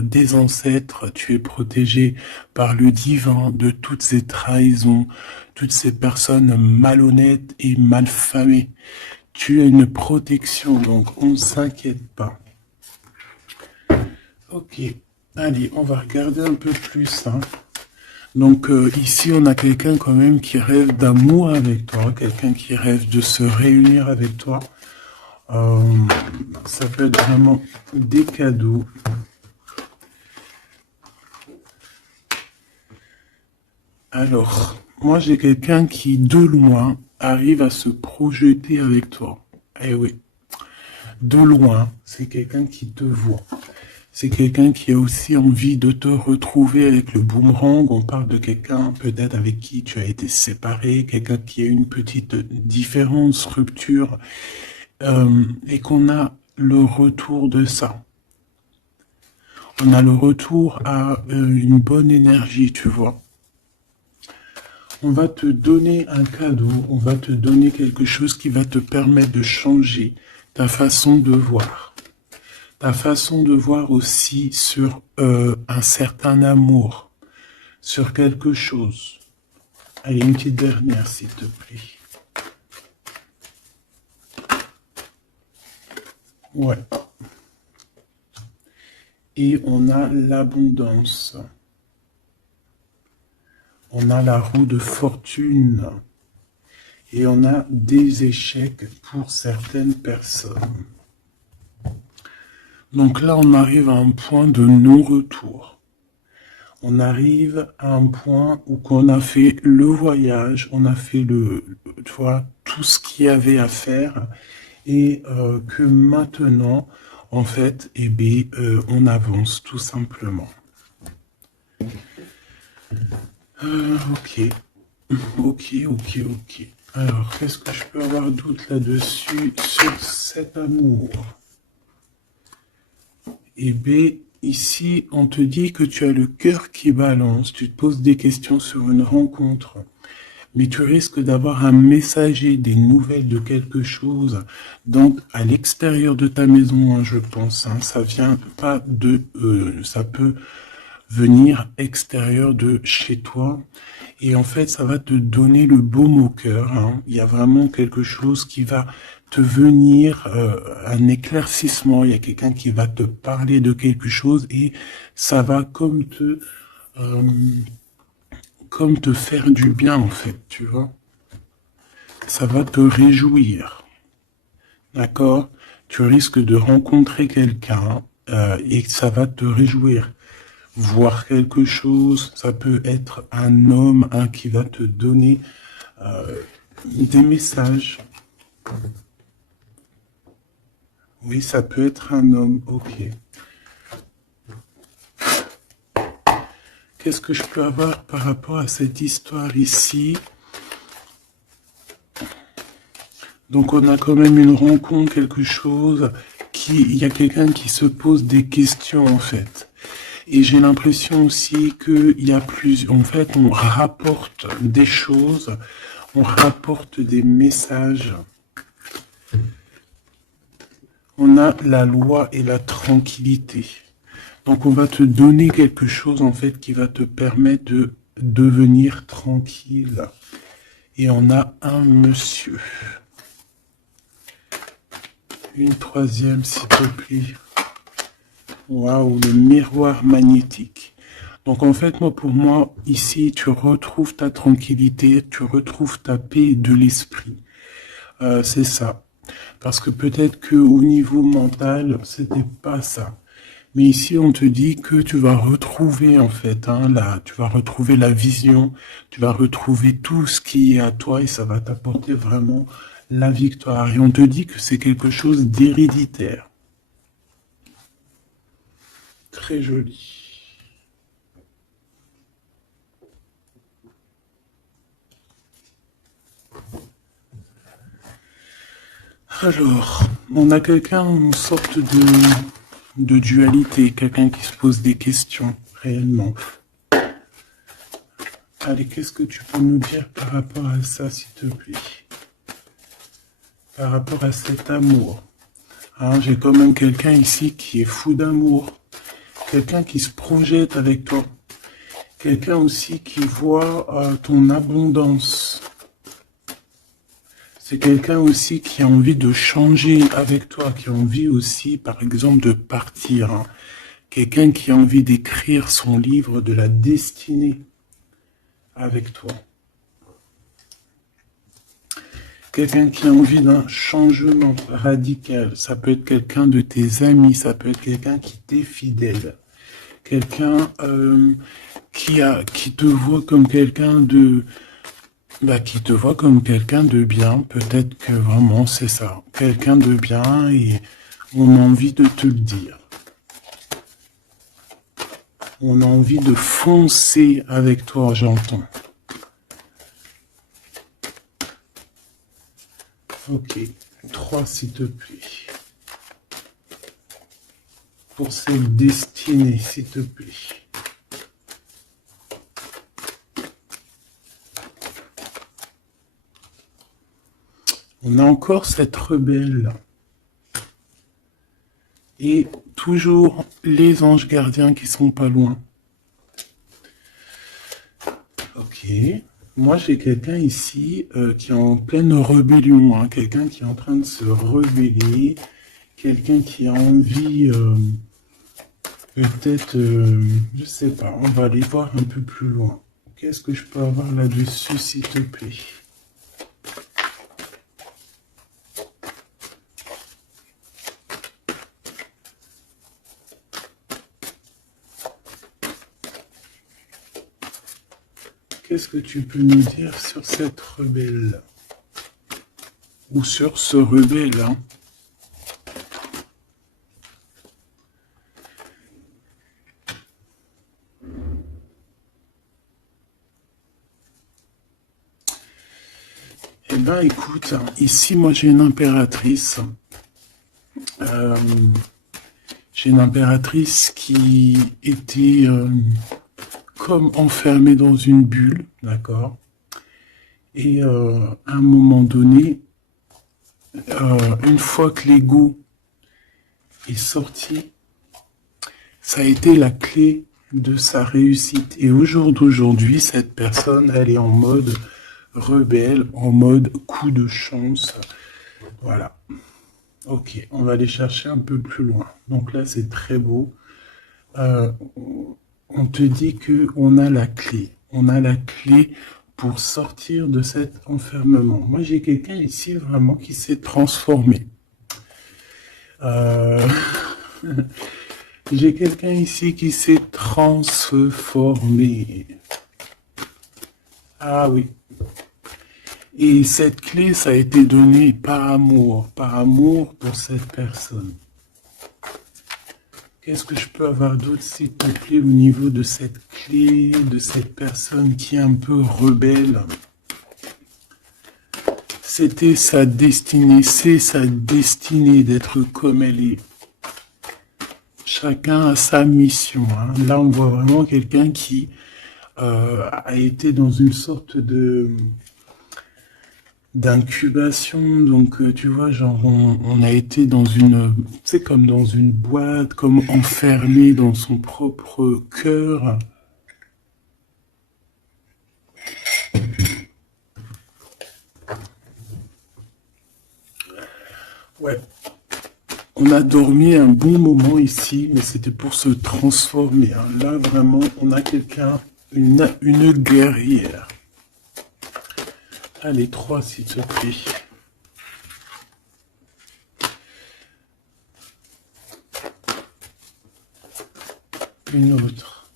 des ancêtres, tu es protégé par le divin de toutes ces trahisons, toutes ces personnes malhonnêtes et malfamées. Tu as une protection, donc on ne s'inquiète pas. Ok, allez, on va regarder un peu plus, hein. Donc ici, on a quelqu'un quand même qui rêve d'amour avec toi, quelqu'un qui rêve de se réunir avec toi. Ça peut être vraiment des cadeaux. Alors, moi j'ai quelqu'un qui, de loin, arrive à se projeter avec toi. Eh oui, de loin, c'est quelqu'un qui te voit. C'est quelqu'un qui a aussi envie de te retrouver avec le boomerang. On parle de quelqu'un peut-être avec qui tu as été séparé, quelqu'un qui a une petite différence, rupture, et qu'on a le retour de ça. On a le retour à une bonne énergie, tu vois. On va te donner un cadeau, on va te donner quelque chose qui va te permettre de changer ta façon de voir. Ta façon de voir aussi sur un certain amour, sur quelque chose. Allez, une petite dernière, s'il te plaît. Ouais. Et on a l'abondance. On a la roue de fortune. Et on a des échecs pour certaines personnes. Donc là, on arrive à un point de non-retour. On arrive à un point où on a fait le voyage, on a fait tu vois, tout ce qu'il y avait à faire, et que maintenant, en fait, eh bien, on avance tout simplement. Ok, ok. Alors, qu'est-ce que je peux avoir d'autre là-dessus sur cet amour? Eh bien, ici, on te dit que tu as le cœur qui balance, tu te poses des questions sur une rencontre, mais tu risques d'avoir un messager, des nouvelles de quelque chose, donc à l'extérieur de ta maison, hein, je pense, hein, ça vient pas de... ça peut venir extérieur de chez toi, et en fait, ça va te donner le baume au cœur, hein. Il y a vraiment quelque chose qui va te venir, un éclaircissement, il y a quelqu'un qui va te parler de quelque chose, et ça va comme te faire du bien, en fait, tu vois. Ça va te réjouir, d'accord? Tu risques de rencontrer quelqu'un, et ça va te réjouir. Voir quelque chose, ça peut être un homme, hein, qui va te donner des messages. Oui, ça peut être un homme, ok. Qu'est-ce que je peux avoir par rapport à cette histoire ici? Donc on a quand même une rencontre, quelque chose, il y a quelqu'un qui se pose des questions en fait. Et j'ai l'impression aussi qu'il y a en fait, on rapporte des choses, on rapporte des messages. On a la loi et la tranquillité. Donc on va te donner quelque chose en fait qui va te permettre de devenir tranquille. Et on a un monsieur. Une troisième, s'il te plaît. Waouh, le miroir magnétique. Donc en fait, pour moi, ici, tu retrouves ta tranquillité, tu retrouves ta paix de l'esprit. C'est ça. Parce que peut-être qu'au niveau mental, c'était pas ça. Mais ici, on te dit que tu vas retrouver, en fait, hein, tu vas retrouver la vision, tu vas retrouver tout ce qui est à toi et ça va t'apporter vraiment la victoire. Et on te dit que c'est quelque chose d'héréditaire. Très joli. Alors, on a quelqu'un, une sorte de dualité, quelqu'un qui se pose des questions, réellement. Allez, qu'est-ce que tu peux nous dire par rapport à ça, s'il te plaît? Par rapport à cet amour. Hein, j'ai quand même quelqu'un ici qui est fou d'amour. quelqu'un qui se projette avec toi. Quelqu'un aussi qui voit ton abondance. C'est quelqu'un aussi qui a envie de changer avec toi, qui a envie aussi, par exemple, de partir. Hein. Quelqu'un qui a envie d'écrire son livre de la destinée avec toi. Quelqu'un qui a envie d'un changement radical. Ça peut être quelqu'un de tes amis, ça peut être quelqu'un qui t'est fidèle. Quelqu'un qui te voit comme quelqu'un de... qui te voit comme quelqu'un de bien. Peut-être que vraiment c'est ça. Quelqu'un de bien et on a envie de te le dire. On a envie de foncer avec toi, j'entends. Ok, 3 s'il te plaît. Pour cette destinée, s'il te plaît. On a encore cette rebelle. Et toujours les anges gardiens qui sont pas loin. Ok. Moi, j'ai quelqu'un ici qui est en pleine rébellion. Hein. Quelqu'un qui est en train de se rebeller. Quelqu'un qui a envie... peut-être... je sais pas. On va aller voir un peu plus loin. Qu'est-ce que je peux avoir là-dessus, s'il te plaît? Qu'est-ce que tu peux nous dire sur cette rebelle? Ou sur ce rebelle, hein? Eh ben, écoute, ici, moi, j'ai une impératrice. J'ai une impératrice qui était comme enfermée dans une bulle, d'accord? Et à un moment donné, une fois que l'ego est sorti, ça a été la clé de sa réussite. Et au jour d'aujourd'hui, cette personne, elle est en mode rebelle, en mode coup de chance. Voilà. Ok, on va aller chercher un peu plus loin. Donc là, c'est très beau. On te dit que on a la clé. On a la clé pour sortir de cet enfermement. Moi, j'ai quelqu'un ici vraiment qui s'est transformé. J'ai quelqu'un ici qui s'est transformé. Ah oui. Et cette clé, ça a été donné par amour pour cette personne. Qu'est-ce que je peux avoir d'autre, s'il te plaît, au niveau de cette clé, de cette personne qui est un peu rebelle? C'était sa destinée, c'est sa destinée d'être comme elle est. Chacun a sa mission. Hein. Là, on voit vraiment quelqu'un qui a été dans une sorte de d'incubation, donc tu vois, genre on a été dans une, c'est comme dans une boîte, comme enfermé dans son propre cœur. Ouais, on a dormi un bon moment ici, mais c'était pour se transformer. Hein. Là, vraiment, on a quelqu'un, une guerrière. Allez, 3, s'il te plaît. Une autre.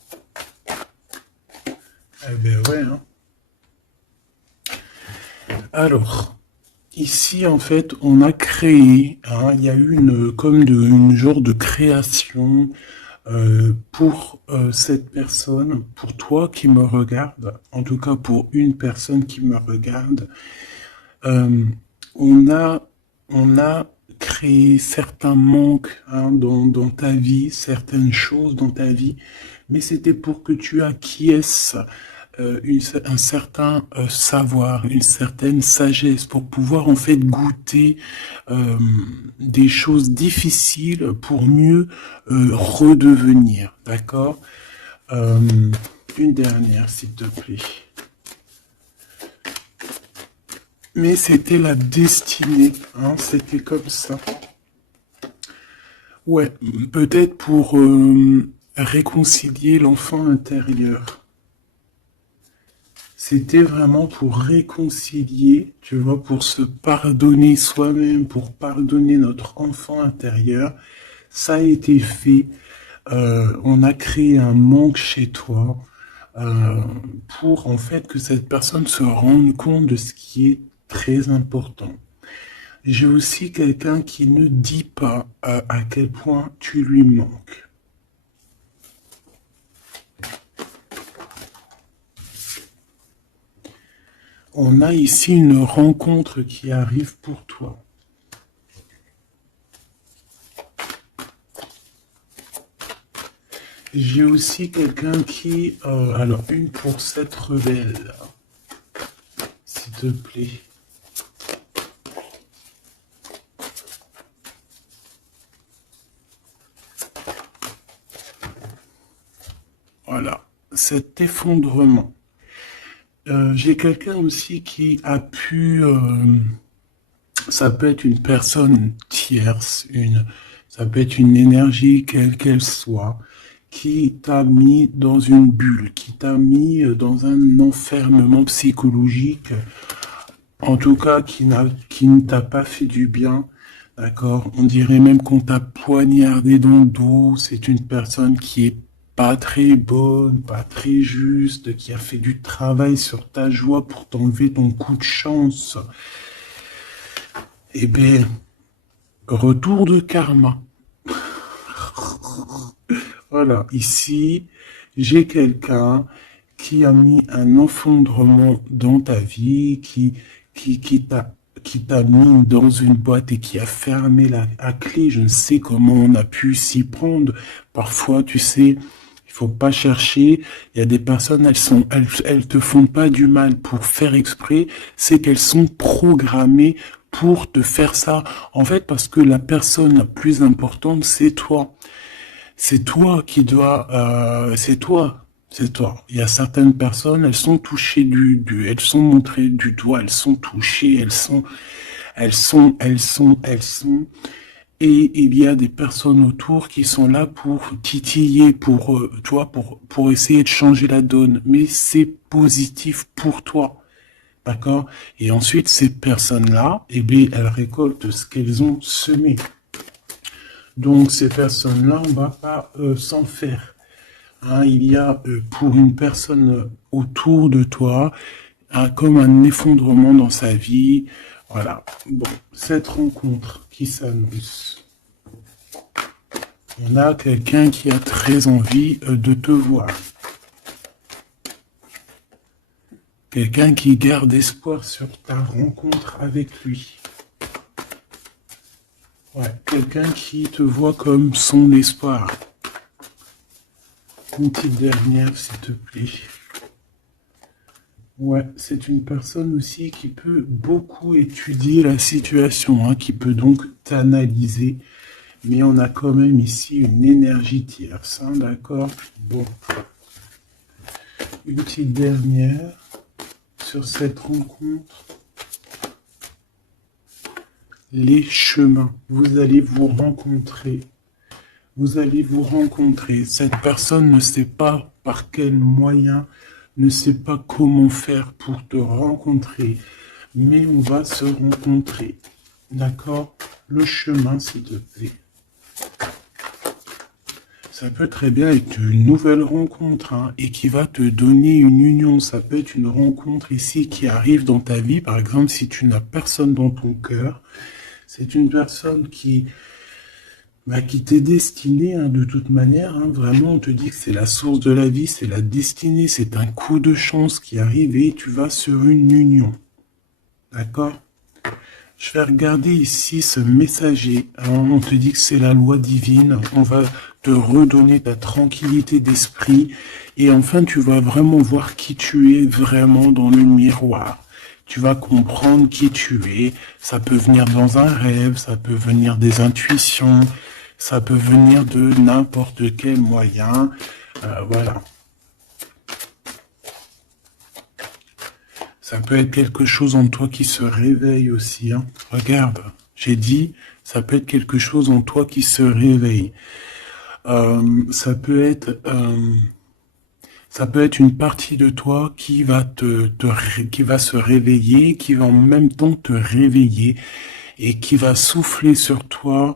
Eh ben ouais, hein. Alors, ici, en fait, on a créé, hein, il y a eu une genre de création pour cette personne, pour toi qui me regarde, en tout cas pour une personne qui me regarde. Euh, on a créé certains manques hein, dans ta vie, certaines choses dans ta vie, mais c'était pour que tu acquiesces un certain savoir, une certaine sagesse pour pouvoir en fait goûter des choses difficiles pour mieux redevenir, d'accord? Une dernière, s'il te plaît. Mais c'était la destinée, hein, c'était comme ça. Ouais, peut-être pour réconcilier l'enfant intérieur. C'était vraiment pour réconcilier, tu vois, pour se pardonner soi-même, pour pardonner notre enfant intérieur. Ça a été fait. On a créé un manque chez toi euh, pour en fait que cette personne se rende compte de ce qui est très important. J'ai aussi quelqu'un qui ne dit pas à quel point tu lui manques. On a ici une rencontre qui arrive pour toi. J'ai aussi quelqu'un qui... alors, une pour cette rebelle, s'il te plaît. Voilà, cet effondrement. J'ai quelqu'un aussi qui a pu... ça peut être une personne tierce, ça peut être une énergie, quelle qu'elle soit, qui t'a mis dans une bulle, qui t'a mis dans un enfermement psychologique, en tout cas qui ne t'a pas fait du bien, d'accord? On dirait même qu'on t'a poignardé dans le dos, c'est une personne qui est pas très bonne, pas très juste, qui a fait du travail sur ta joie pour t'enlever ton coup de chance. Eh bien, retour de karma. Voilà, ici, j'ai quelqu'un qui a mis un effondrement dans ta vie, qui t'a mis dans une boîte et qui a fermé la clé. Je ne sais comment on a pu s'y prendre. Parfois, tu sais, il faut pas chercher. Il y a des personnes, elles te font pas du mal pour faire exprès. C'est qu'elles sont programmées pour te faire ça. En fait, parce que la personne la plus importante, c'est toi. C'est toi qui dois, c'est toi, c'est toi. Il y a certaines personnes, elles sont touchées elles sont montrées du doigt, elles sont touchées, elles sont. Et il y a des personnes autour qui sont là pour titiller, pour essayer de changer la donne. Mais c'est positif pour toi. D'accord? Et ensuite, ces personnes-là, eh bien, elles récoltent ce qu'elles ont semé. Donc ces personnes-là, on va pas s'en faire. Hein, il y a pour une personne autour de toi comme un effondrement dans sa vie. Voilà. Bon, cette rencontre qui s'annonce. On a quelqu'un qui a très envie de te voir. Quelqu'un qui garde espoir sur ta rencontre avec lui. Ouais, quelqu'un qui te voit comme son espoir. Une petite dernière, s'il te plaît. Ouais, c'est une personne aussi qui peut beaucoup étudier la situation, hein, qui peut donc t'analyser. Mais on a quand même ici une énergie tierce, hein, d'accord? Bon. Une petite dernière sur cette rencontre. Les chemins. Vous allez vous rencontrer. Vous allez vous rencontrer. Cette personne ne sait pas par quel moyen, ne sait pas comment faire pour te rencontrer, mais on va se rencontrer. D'accord? Le chemin, s'il te plaît. Ça peut très bien être une nouvelle rencontre, hein, et qui va te donner une union. Ça peut être une rencontre ici qui arrive dans ta vie. Par exemple, si tu n'as personne dans ton cœur, c'est une personne qui t'est destinée, hein, de toute manière. Hein, vraiment, on te dit que c'est la source de la vie, c'est la destinée, c'est un coup de chance qui arrive et tu vas sur une union. D'accord? Je vais regarder ici ce messager. Alors, on te dit que c'est la loi divine. On va te redonner ta tranquillité d'esprit. Et enfin, tu vas vraiment voir qui tu es vraiment dans le miroir. Tu vas comprendre qui tu es. Ça peut venir dans un rêve, ça peut venir des intuitions, ça peut venir de n'importe quel moyen. Voilà. Ça peut être quelque chose en toi qui se réveille aussi. Hein. Regarde, j'ai dit, ça peut être quelque chose en toi qui se réveille. Ça peut être une partie de toi qui va qui va se réveiller, qui va en même temps te réveiller et qui va souffler sur toi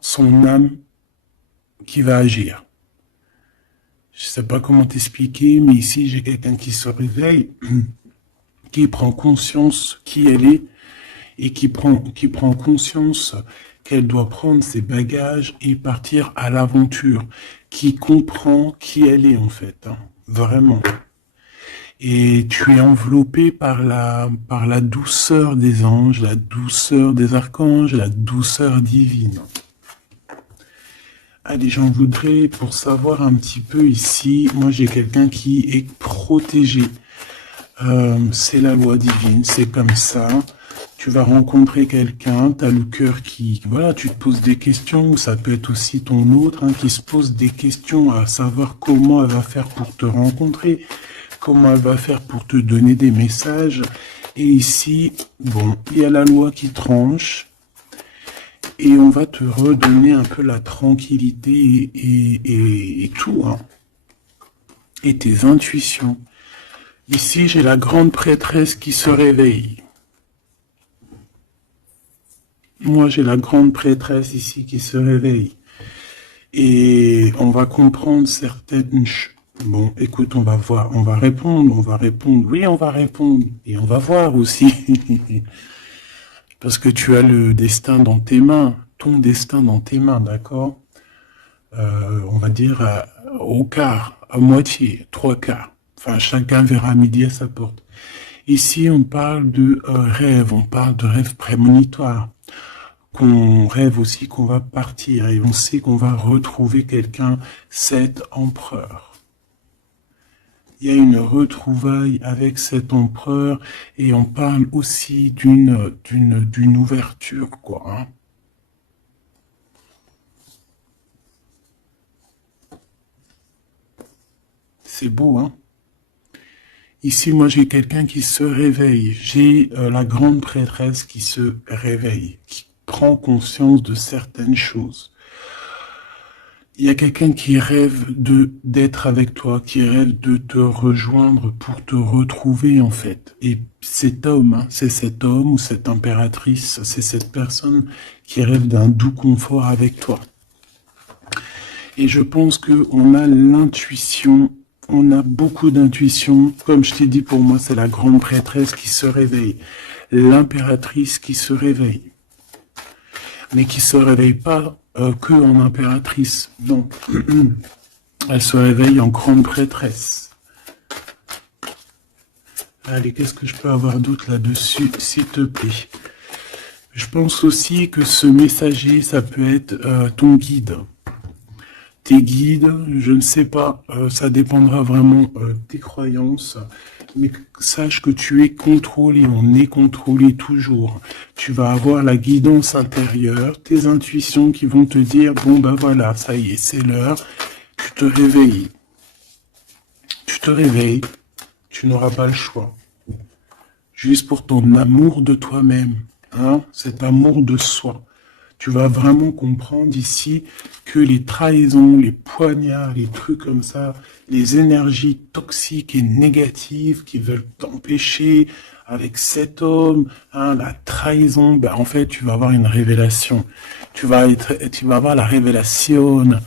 son âme qui va agir. Je sais pas comment t'expliquer, mais ici j'ai quelqu'un qui se réveille, qui prend conscience qui elle est et qui prend conscience qu'elle doit prendre ses bagages et partir à l'aventure, qui comprend qui elle est en fait, hein, vraiment. Et tu es enveloppé par la douceur des anges, la douceur des archanges, la douceur divine. Allez, j'en voudrais pour savoir un petit peu ici. Moi, j'ai quelqu'un qui est protégé. C'est la loi divine, c'est comme ça. Tu vas rencontrer quelqu'un, tu as le cœur qui... Voilà, tu te poses des questions. Ça peut être aussi ton autre qui se pose des questions à savoir comment elle va faire pour te rencontrer, comment elle va faire pour te donner des messages. Et ici, bon, il y a la loi qui tranche. Et on va te redonner un peu la tranquillité et tout, hein. Et tes intuitions. Ici, j'ai la grande prêtresse qui se réveille. Moi, j'ai la grande prêtresse ici qui se réveille. Et on va comprendre certaines choses. Bon, écoute, on va voir, on va répondre. Oui, on va répondre. Et on va voir aussi. Parce que tu as le destin dans tes mains, ton destin dans tes mains, d'accord? On va dire au quart, à moitié, 3/4. Enfin, chacun verra midi à sa porte. Ici, on parle de rêve, on parle de rêve prémonitoire. Qu'on rêve aussi qu'on va partir et on sait qu'on va retrouver quelqu'un, cet empereur. Il y a une retrouvaille avec cet empereur et on parle aussi d'une ouverture, quoi. Hein. C'est beau, hein. Ici, moi, j'ai quelqu'un qui se réveille. J'ai la grande prêtresse qui se réveille, qui prend conscience de certaines choses. Il y a quelqu'un qui rêve d'être avec toi, qui rêve de te rejoindre pour te retrouver en fait. Et cet homme, hein, c'est cet homme ou cette impératrice, c'est cette personne qui rêve d'un doux confort avec toi. Et je pense que on a l'intuition, on a beaucoup d'intuition. Comme je t'ai dit, pour moi, c'est la grande prêtresse qui se réveille, l'impératrice qui se réveille, mais qui se réveille pas que en impératrice, non. Elle se réveille en grande prêtresse. Allez, qu'est-ce que je peux avoir d'autre là-dessus, s'il te plaît? Je pense aussi que ce messager, ça peut être ton guide. Tes guides, je ne sais pas, ça dépendra vraiment de tes croyances, mais sache que tu es contrôlé, on est contrôlé toujours. Tu vas avoir la guidance intérieure, tes intuitions qui vont te dire, bon ben voilà, ça y est, c'est l'heure, tu te réveilles. Tu te réveilles, tu n'auras pas le choix. Juste pour ton amour de toi-même, hein, cet amour de soi. Tu vas vraiment comprendre ici que les trahisons, les poignards, les trucs comme ça, les énergies toxiques et négatives qui veulent t'empêcher avec cet homme, hein, la trahison, ben en fait, tu vas avoir une révélation. Tu vas avoir la révélation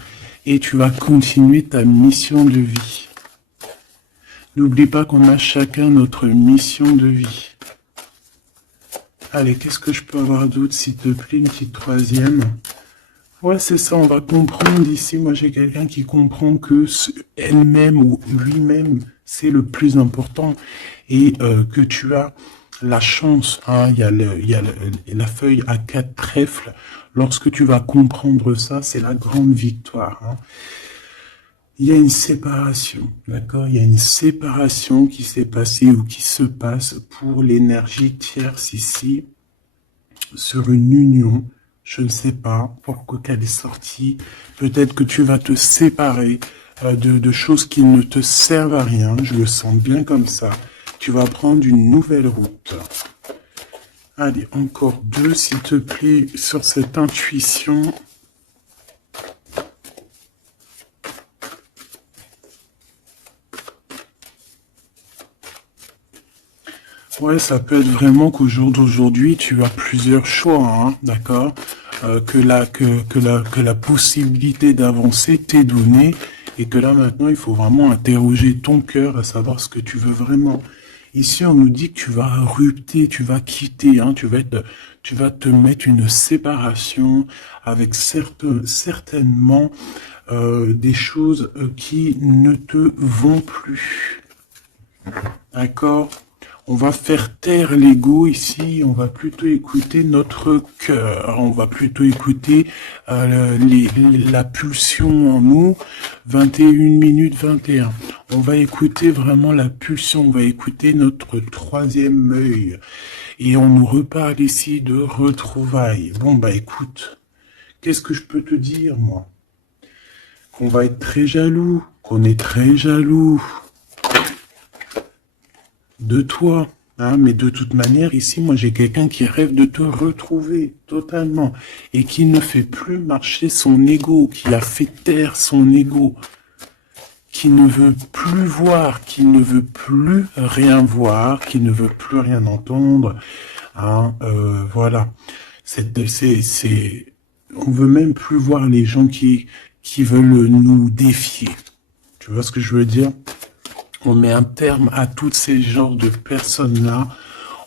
et tu vas continuer ta mission de vie. N'oublie pas qu'on a chacun notre mission de vie. Allez, qu'est-ce que je peux avoir d'autre, s'il te plaît, une petite troisième. Ouais, c'est ça, on va comprendre ici. Moi, j'ai quelqu'un qui comprend que elle-même ou lui-même, c'est le plus important. Et que tu as la chance, hein, la feuille à 4 trèfles. Lorsque tu vas comprendre ça, c'est la grande victoire. Hein. Il y a une séparation, d'accord? Il y a une séparation qui s'est passée ou qui se passe pour l'énergie tierce ici, sur une union. Je ne sais pas pourquoi qu'elle est sortie. Peut-être que tu vas te séparer de choses qui ne te servent à rien. Je le sens bien comme ça. Tu vas prendre une nouvelle route. Allez, encore 2, s'il te plaît, sur cette intuition. Ouais, ça peut être vraiment qu'au jour d'aujourd'hui, tu as plusieurs choix, hein, d'accord, que la possibilité d'avancer t'est donnée et que là maintenant, il faut vraiment interroger ton cœur à savoir ce que tu veux vraiment. Ici, on nous dit que tu vas rupter, tu vas quitter, hein, tu vas te mettre une séparation avec certainement des choses qui ne te vont plus. D'accord? On va faire taire l'ego ici, on va plutôt écouter notre cœur, on va plutôt écouter la pulsion en nous, 21 minutes 21. On va écouter vraiment la pulsion, on va écouter notre troisième œil. Et on nous reparle ici de retrouvailles. Bon bah écoute, qu'est-ce que je peux te dire moi? Qu'on va être très jaloux, qu'on est très jaloux de toi, hein, mais de toute manière, ici, moi, j'ai quelqu'un qui rêve de te retrouver totalement et qui ne fait plus marcher son ego, qui a fait taire son ego, qui ne veut plus voir, qui ne veut plus rien voir, qui ne veut plus rien entendre, hein, voilà. On veut même plus voir les gens qui veulent nous défier. Tu vois ce que je veux dire? On met un terme à tous ces genres de personnes-là.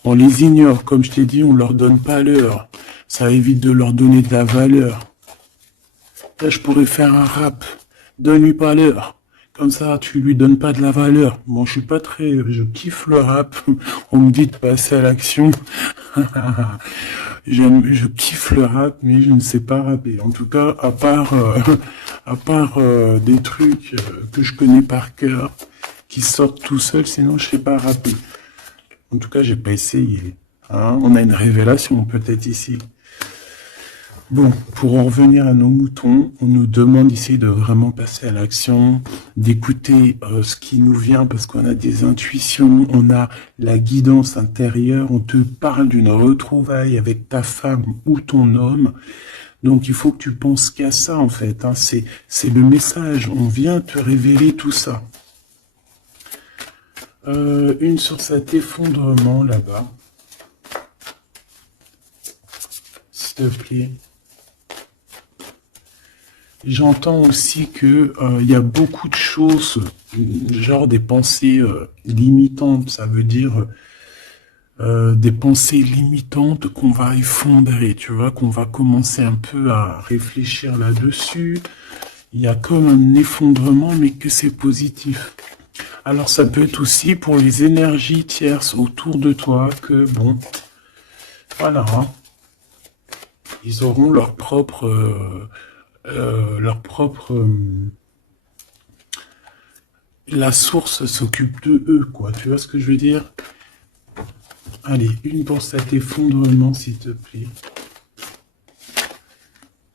On les ignore, comme je t'ai dit, on leur donne pas l'heure. Ça évite de leur donner de la valeur. Là, je pourrais faire un rap. Donne-lui pas l'heure. Comme ça, tu lui donnes pas de la valeur. Bon, je kiffe le rap. On me dit de passer à l'action. Je kiffe le rap, mais je ne sais pas rapper. En tout cas, à part des trucs que je connais par cœur, qui sortent tout seul, sinon je sais pas rapper. En tout cas, j'ai pas essayé. Hein, on a une révélation peut-être ici. Bon, pour en revenir à nos moutons, on nous demande ici de vraiment passer à l'action, d'écouter ce qui nous vient parce qu'on a des intuitions, on a la guidance intérieure, on te parle d'une retrouvaille avec ta femme ou ton homme. Donc il faut que tu penses qu'à ça en fait. Hein. C'est le message, on vient te révéler tout ça. Une sur cet effondrement là-bas. S'il te plaît. J'entends aussi que y a beaucoup de choses, genre des pensées limitantes. Ça veut dire des pensées limitantes qu'on va effondrer, tu vois, qu'on va commencer un peu à réfléchir là-dessus. Il y a comme un effondrement, mais que c'est positif. Alors ça peut être aussi pour les énergies tierces autour de toi que, bon, voilà, hein, ils auront leur propre... la source s'occupe de eux, quoi. Tu vois ce que je veux dire? Allez, une pour cet effondrement, s'il te plaît.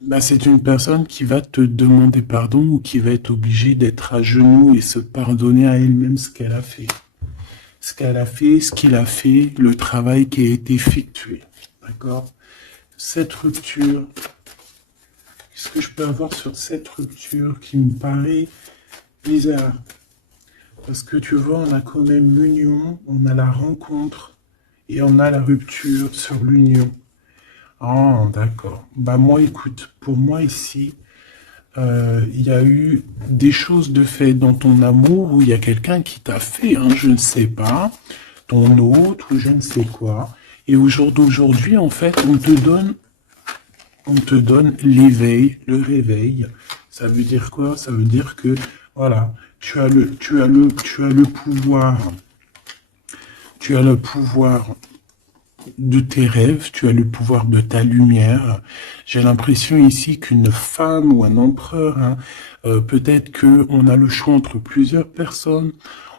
Bah, c'est une personne qui va te demander pardon ou qui va être obligée d'être à genoux et se pardonner à elle-même ce qu'elle a fait. Ce qu'elle a fait, ce qu'il a fait, le travail qui a été effectué. D'accord? Cette rupture, qu'est-ce que je peux avoir sur cette rupture qui me paraît bizarre? Parce que tu vois, on a quand même l'union, on a la rencontre et on a la rupture sur l'union. Ah, d'accord. Bah moi, écoute, pour moi ici, il y a eu des choses de fait dans ton amour où il y a quelqu'un qui t'a fait, hein, je ne sais pas, ton autre ou je ne sais quoi. Et au jour d'aujourd'hui, en fait, on te donne l'éveil, le réveil. Ça veut dire quoi? Ça veut dire que, voilà, tu as le pouvoir de tes rêves, tu as le pouvoir de ta lumière. J'ai l'impression ici qu'une femme ou un empereur, hein, peut-être que on a le choix entre plusieurs personnes.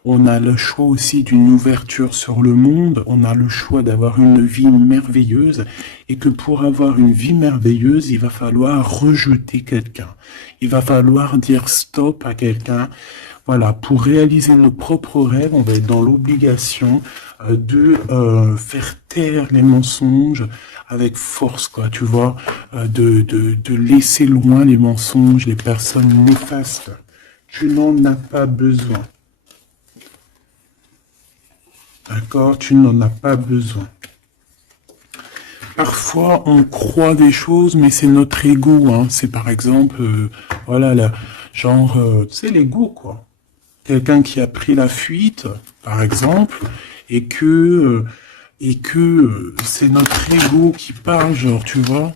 On a le choix aussi d'une ouverture sur le monde. On a le choix d'avoir une vie merveilleuse. Et que pour avoir une vie merveilleuse, il va falloir rejeter quelqu'un. Il va falloir dire stop à quelqu'un. Voilà, pour réaliser nos propres rêves, on va être dans l'obligation de faire taire les mensonges avec force, quoi, tu vois, de laisser loin les mensonges, les personnes néfastes. Tu n'en as pas besoin. D'accord? Tu n'en as pas besoin. Parfois, on croit des choses, mais c'est notre ego, hein. C'est par exemple, voilà, là, genre, tu sais, l'ego, quoi. Quelqu'un qui a pris la fuite, par exemple, et que c'est notre ego qui parle, genre, tu vois.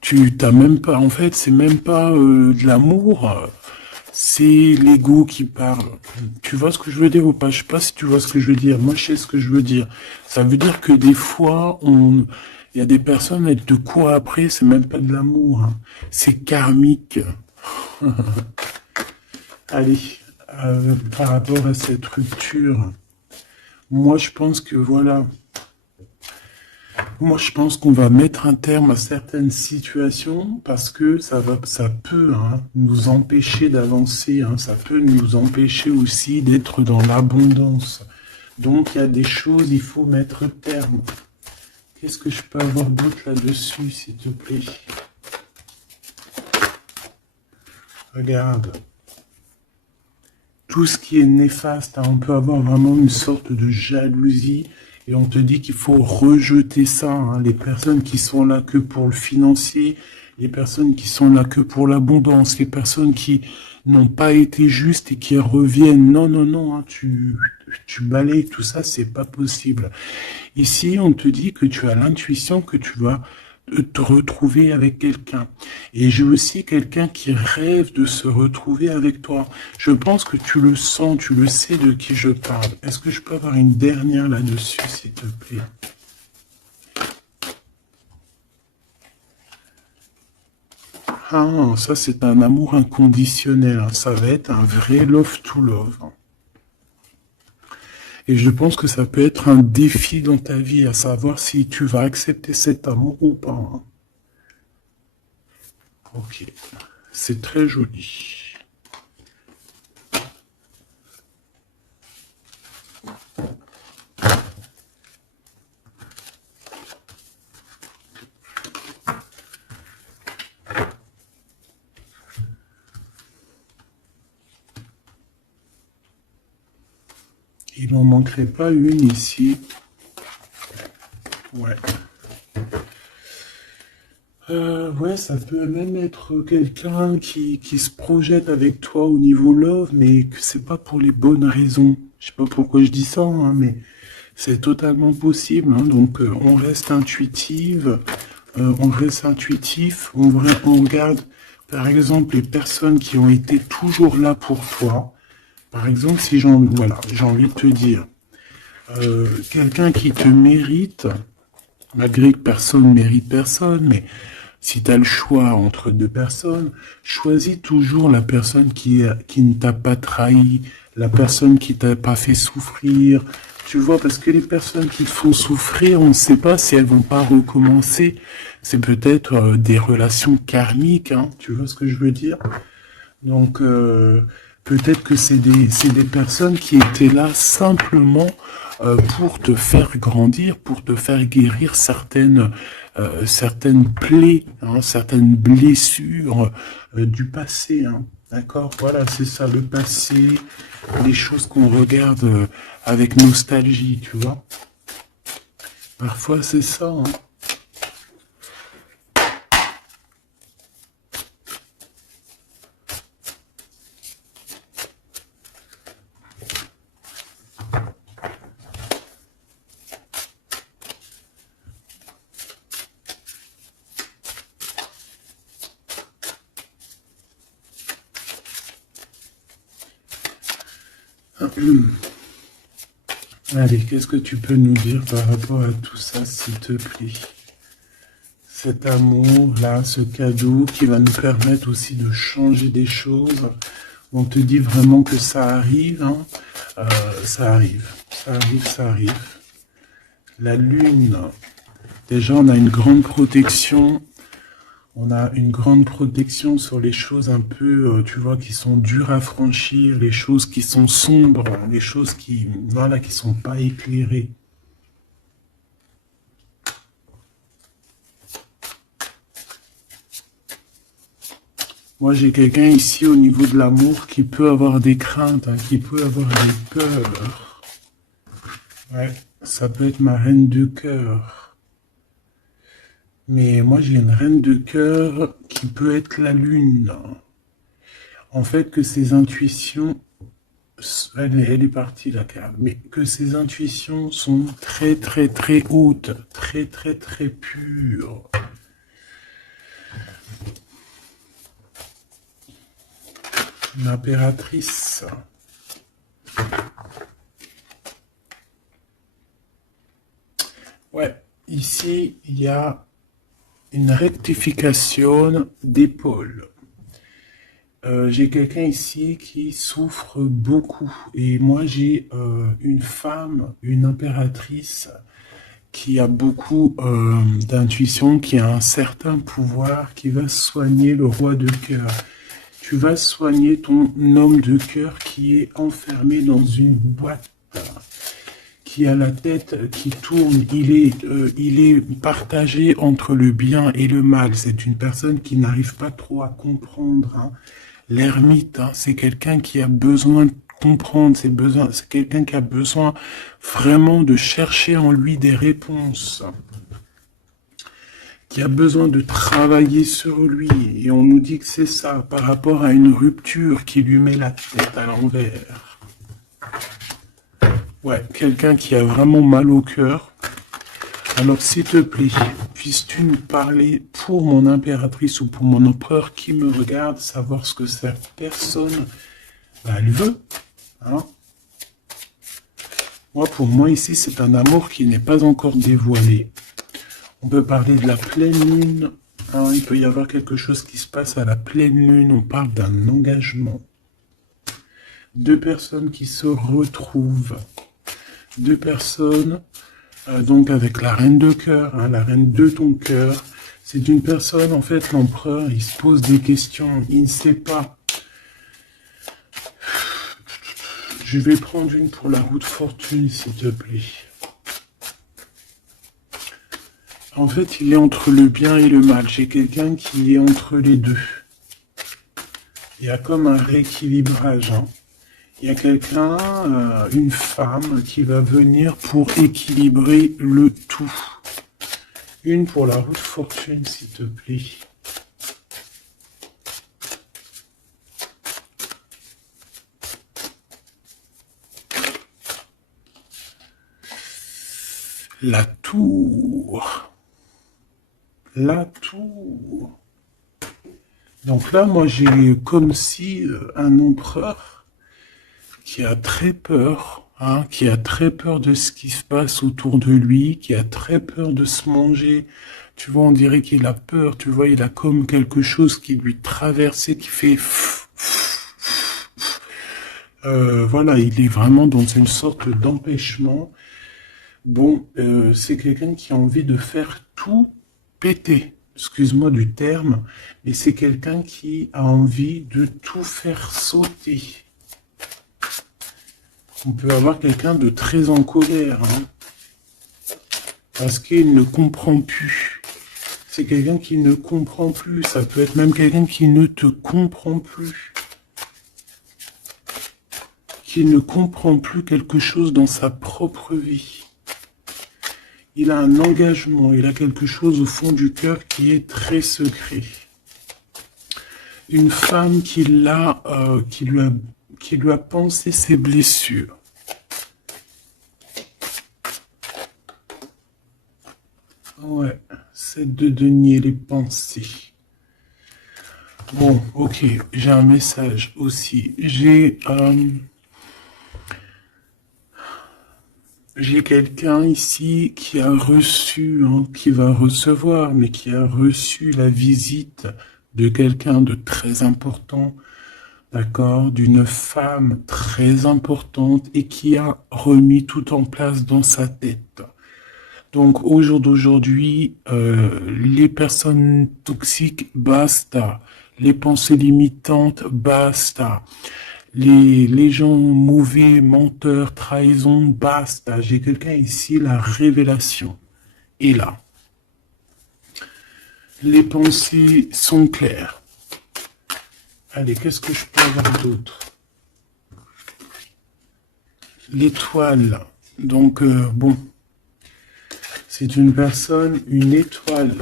Tu t'as même pas, en fait, c'est même pas de l'amour, c'est l'ego qui parle. Tu vois ce que je veux dire ou pas? Je sais pas si tu vois ce que je veux dire. Moi, je sais ce que je veux dire. Ça veut dire que des fois, il y a des personnes, elles te courent après, c'est même pas de l'amour, hein. C'est karmique. Allez, par rapport à cette rupture, moi, je pense que voilà. Moi, je pense qu'on va mettre un terme à certaines situations parce que ça peut, hein, nous empêcher d'avancer, hein, ça peut nous empêcher aussi d'être dans l'abondance. Donc, il y a des choses, il faut mettre terme. Qu'est-ce que je peux avoir d'autre là-dessus, s'il te plaît? Regarde. Tout ce qui est néfaste, hein, on peut avoir vraiment une sorte de jalousie et on te dit qu'il faut rejeter ça, hein. Les personnes qui sont là que pour le financier, les personnes qui sont là que pour l'abondance, les personnes qui n'ont pas été justes et qui reviennent. Non, non, non, hein, tu balayes tout ça, c'est pas possible. Ici, on te dit que tu as l'intuition que tu vas te retrouver avec quelqu'un. Et j'ai aussi quelqu'un qui rêve de se retrouver avec toi. Je pense que tu le sens, tu le sais de qui je parle. Est-ce que je peux avoir une dernière là-dessus, s'il te plaît? Ah, ça c'est un amour inconditionnel, hein. Ça va être un vrai love to love, hein. Et je pense que ça peut être un défi dans ta vie, à savoir si tu vas accepter cet amour ou pas, hein. Ok, c'est très joli. Il n'en manquerait pas une ici. Ouais. Ouais, ça peut même être quelqu'un qui se projette avec toi au niveau love, mais que c'est pas pour les bonnes raisons. Je sais pas pourquoi je dis ça, hein, mais c'est totalement possible, hein. Donc on reste intuitive, on reste intuitif, on regarde par exemple les personnes qui ont été toujours là pour toi. Par exemple, si voilà, j'ai envie de te dire, quelqu'un qui te mérite, malgré que personne ne mérite personne, mais si tu as le choix entre deux personnes, choisis toujours la personne qui ne t'a pas trahi, la personne qui t'a pas fait souffrir. Tu vois, parce que les personnes qui te font souffrir, on ne sait pas si elles vont pas recommencer. C'est peut-être des relations karmiques, hein, tu vois ce que je veux dire? Donc, peut-être que c'est des personnes qui étaient là simplement pour te faire grandir, pour te faire guérir certaines plaies, hein, certaines blessures du passé, hein. D'accord? Voilà, c'est ça, le passé, les choses qu'on regarde avec nostalgie, tu vois. Parfois, c'est ça, hein. Allez, qu'est-ce que tu peux nous dire par rapport à tout ça, s'il te plaît? Cet amour-là, ce cadeau qui va nous permettre aussi de changer des choses. On te dit vraiment que ça arrive, hein. Ça arrive, ça arrive, ça arrive. La lune, déjà on a une grande protection. On a une grande protection sur les choses un peu, tu vois, qui sont dures à franchir, les choses qui sont sombres, les choses qui, voilà, qui sont pas éclairées. Moi, j'ai quelqu'un ici au niveau de l'amour qui peut avoir des craintes, hein, qui peut avoir des peurs. Ouais, ça peut être ma reine de cœur. Mais moi, j'ai une reine de cœur qui peut être la lune. En fait, que ses intuitions, elle est partie la carte, mais que ses intuitions sont très très très hautes, très très très pures. L'impératrice. Ouais, ici, il y a une rectification d'épaule. J'ai quelqu'un ici qui souffre beaucoup. Et moi, j'ai une femme, une impératrice, qui a beaucoup d'intuition, qui a un certain pouvoir, qui va soigner le roi de cœur. Tu vas soigner ton homme de cœur qui est enfermé dans une boîte, qui a la tête qui tourne. Il est partagé entre le bien et le mal. C'est une personne qui n'arrive pas trop à comprendre, hein. L'ermite, hein, c'est quelqu'un qui a besoin de comprendre, c'est quelqu'un qui a besoin vraiment de chercher en lui des réponses, qui a besoin de travailler sur lui. Et on nous dit que c'est ça, par rapport à une rupture qui lui met la tête à l'envers. Ouais, quelqu'un qui a vraiment mal au cœur. Alors, s'il te plaît, puisses-tu nous parler pour mon impératrice ou pour mon empereur qui me regarde, savoir ce que cette personne, elle veut, hein? Moi, pour moi, ici, c'est un amour qui n'est pas encore dévoilé. On peut parler de la pleine lune, hein, il peut y avoir quelque chose qui se passe à la pleine lune, on parle d'un engagement. Deux personnes qui se retrouvent, deux personnes... donc avec la reine de cœur, hein, la reine de ton cœur, c'est une personne, en fait, l'empereur, il se pose des questions, il ne sait pas. Je vais prendre une pour la roue de fortune, s'il te plaît. En fait, il est entre le bien et le mal. J'ai quelqu'un qui est entre les deux. Il y a comme un rééquilibrage, hein. Il y a quelqu'un, une femme, qui va venir pour équilibrer le tout. Une pour la roue de fortune, s'il te plaît. La tour. La tour. Donc là, moi, j'ai comme si un empereur qui a très peur, hein, qui a très peur de ce qui se passe autour de lui, qui a très peur de se manger. Tu vois, on dirait qu'il a peur, tu vois, il a comme quelque chose qui lui traverse et qui fait... voilà, il est vraiment dans une sorte d'empêchement. Bon, c'est quelqu'un qui a envie de faire tout péter. Excuse-moi du terme, mais c'est quelqu'un qui a envie de tout faire sauter. On peut avoir quelqu'un de très en colère, hein, parce qu'il ne comprend plus. C'est quelqu'un qui ne comprend plus. Ça peut être même quelqu'un qui ne te comprend plus. Qui ne comprend plus quelque chose dans sa propre vie. Il a un engagement, il a quelque chose au fond du cœur qui est très secret. Une femme qui lui a pensé ses blessures. Ouais, c'est de denier les pensées. Bon, ok, j'ai un message aussi. J'ai J'ai quelqu'un ici qui a reçu, hein, qui va recevoir, mais qui a reçu la visite de quelqu'un de très important, d'accord, d'une femme très importante et qui a remis tout en place dans sa tête. Donc au jour d'aujourd'hui, les personnes toxiques, basta. Les pensées limitantes, basta. Les gens mauvais, menteurs, trahison, basta. J'ai quelqu'un ici, la révélation est là. Les pensées sont claires. Allez, qu'est-ce que je peux avoir d'autre? L'étoile. Donc, bon, c'est une personne, une étoile.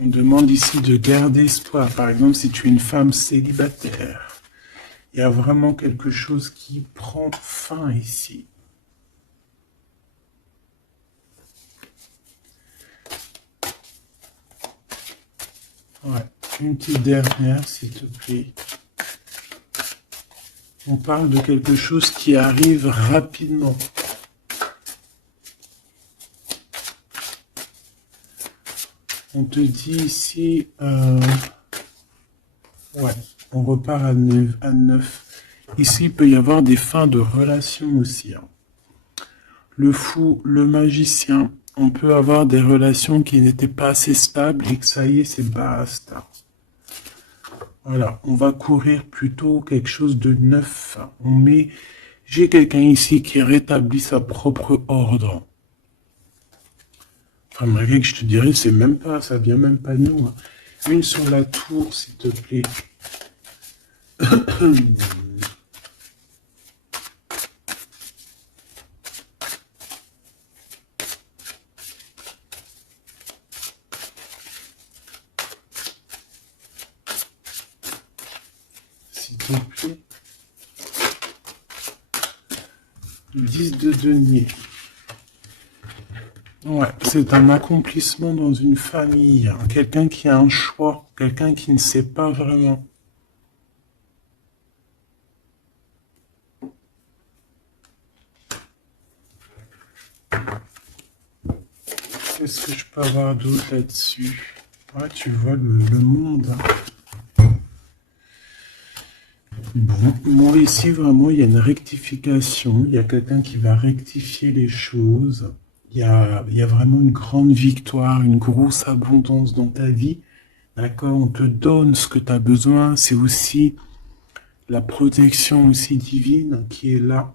On demande ici de garder espoir. Par exemple, si tu es une femme célibataire, il y a vraiment quelque chose qui prend fin ici. Ouais, une petite dernière, s'il te plaît. On parle de quelque chose qui arrive rapidement. On te dit ici, ouais, on repart à 9. Ici, il peut y avoir des fins de relations aussi. Hein. Le fou, le magicien, on peut avoir des relations qui n'étaient pas assez stables et que ça y est, c'est basta. Voilà, on va courir plutôt quelque chose de neuf. On met, j'ai quelqu'un ici qui rétablit sa propre ordre. Enfin, malgré que je te dirais, c'est même pas, ça vient même pas de nous. Hein. Une sur la tour, s'il te plaît. S'il te plaît. 10 de denier. Ouais, c'est un accomplissement dans une famille. Hein. Quelqu'un qui a un choix. Quelqu'un qui ne sait pas vraiment. Qu'est-ce que je peux avoir d'autre là-dessus? Ouais, tu vois le monde. Hein. Bon, moi ici, vraiment, il y a une rectification. Il y a quelqu'un qui va rectifier les choses. Il y a vraiment une grande victoire, une grosse abondance dans ta vie. D'accord? On te donne ce que tu as besoin. C'est aussi la protection aussi divine qui est là.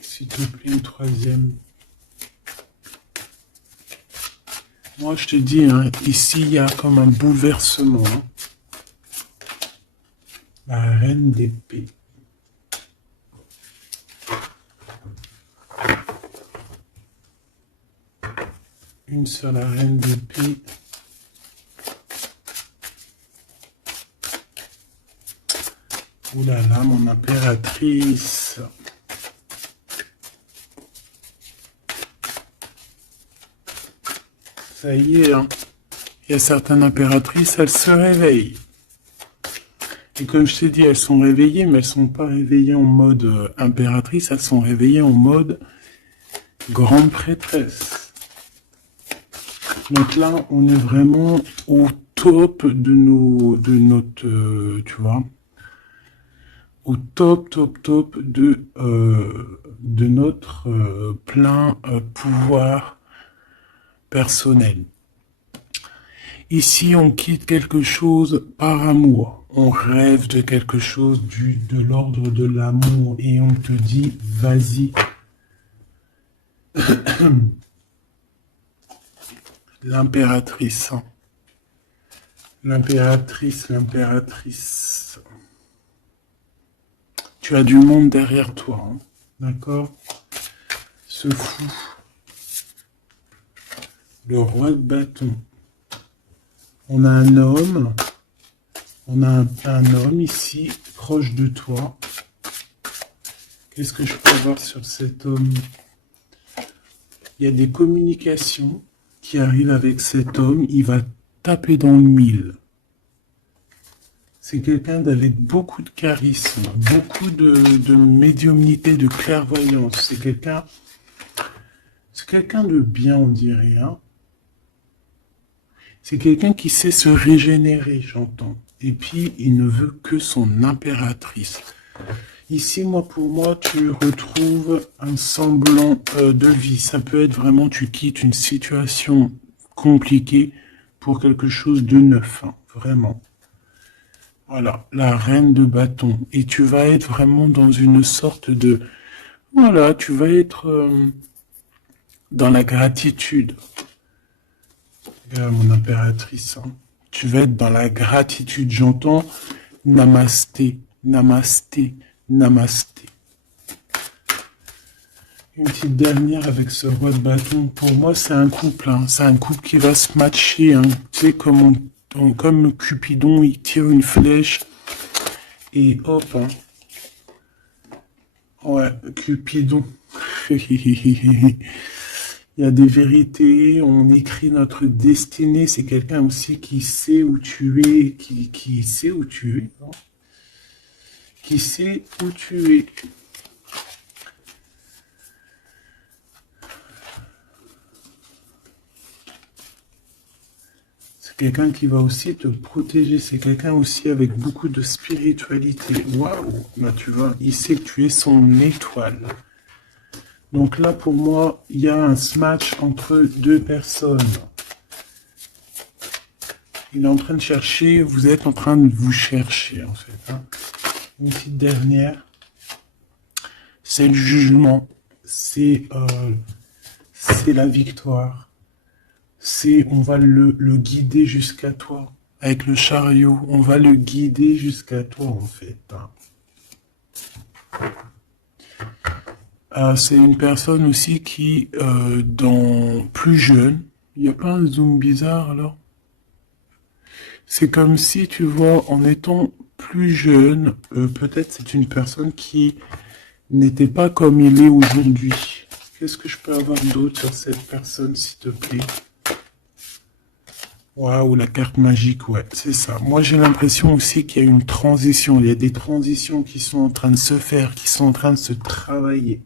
S'il te plaît, une troisième. Moi, je te dis, hein, ici, il y a comme un bouleversement. Hein. La reine d'épée. Une sur la reine d'épée. Ouh là là, mon impératrice. Ça y est, hein. Il y a certaines impératrices, elles se réveillent. Et comme je t'ai dit, elles sont réveillées, mais elles sont pas réveillées en mode impératrice, elles sont réveillées en mode grande prêtresse. Donc là, on est vraiment au top de notre, tu vois, au top de notre plein pouvoir personnel. Ici, on quitte quelque chose par amour. On rêve de quelque chose de l'ordre de l'amour et on te dit, vas-y. L'impératrice. Hein. L'impératrice. Tu as du monde derrière toi. Hein. D'accord? Ce fou. Le roi de bâton. On a un homme. On a un homme ici, proche de toi. Qu'est-ce que je peux voir sur cet homme? Il y a des communications qui arrivent avec cet homme. Il va taper dans le mille. C'est quelqu'un avec beaucoup de charisme, beaucoup de médiumnité, de clairvoyance. C'est quelqu'un de bien, on dirait. Hein. C'est quelqu'un qui sait se régénérer, j'entends. Et puis, il ne veut que son impératrice. Ici, pour moi, tu retrouves un semblant de vie. Ça peut être vraiment, tu quittes une situation compliquée pour quelque chose de neuf, hein, vraiment. Voilà, la reine de bâton. Et tu vas être vraiment dans une sorte de... Voilà, tu vas être dans la gratitude. Regarde mon impératrice. Hein. Tu vas être dans la gratitude. J'entends namasté, namasté, namasté. Une petite dernière avec ce roi de bâton. Pour moi, c'est un couple. Hein. C'est un couple qui va se matcher. Hein. Tu sais, comme Cupidon, il tire une flèche. Et hop. Hein. Ouais, Cupidon. Il y a des vérités. On écrit notre destinée. C'est quelqu'un aussi qui sait où tu es. Qui sait où tu es. Non, qui sait où tu es. C'est quelqu'un qui va aussi te protéger. C'est quelqu'un aussi avec beaucoup de spiritualité. Waouh! Bah, tu vois, il sait que tu es son étoile. Donc là, pour moi, il y a un match entre deux personnes. Il est en train de chercher, vous êtes en train de vous chercher, en fait. Hein. Une petite dernière. C'est le jugement. C'est la victoire. On va le guider jusqu'à toi. Avec le chariot, on va le guider jusqu'à toi, en fait. C'est une personne aussi qui, plus jeune, il n'y a pas un zoom bizarre, alors? C'est comme si, tu vois, en étant plus jeune, peut-être c'est une personne qui n'était pas comme il est aujourd'hui. Qu'est-ce que je peux avoir d'autre sur cette personne, s'il te plaît? Waouh, la carte magique, ouais, c'est ça. Moi, j'ai l'impression aussi qu'il y a une transition. Il y a des transitions qui sont en train de se faire, qui sont en train de se travailler.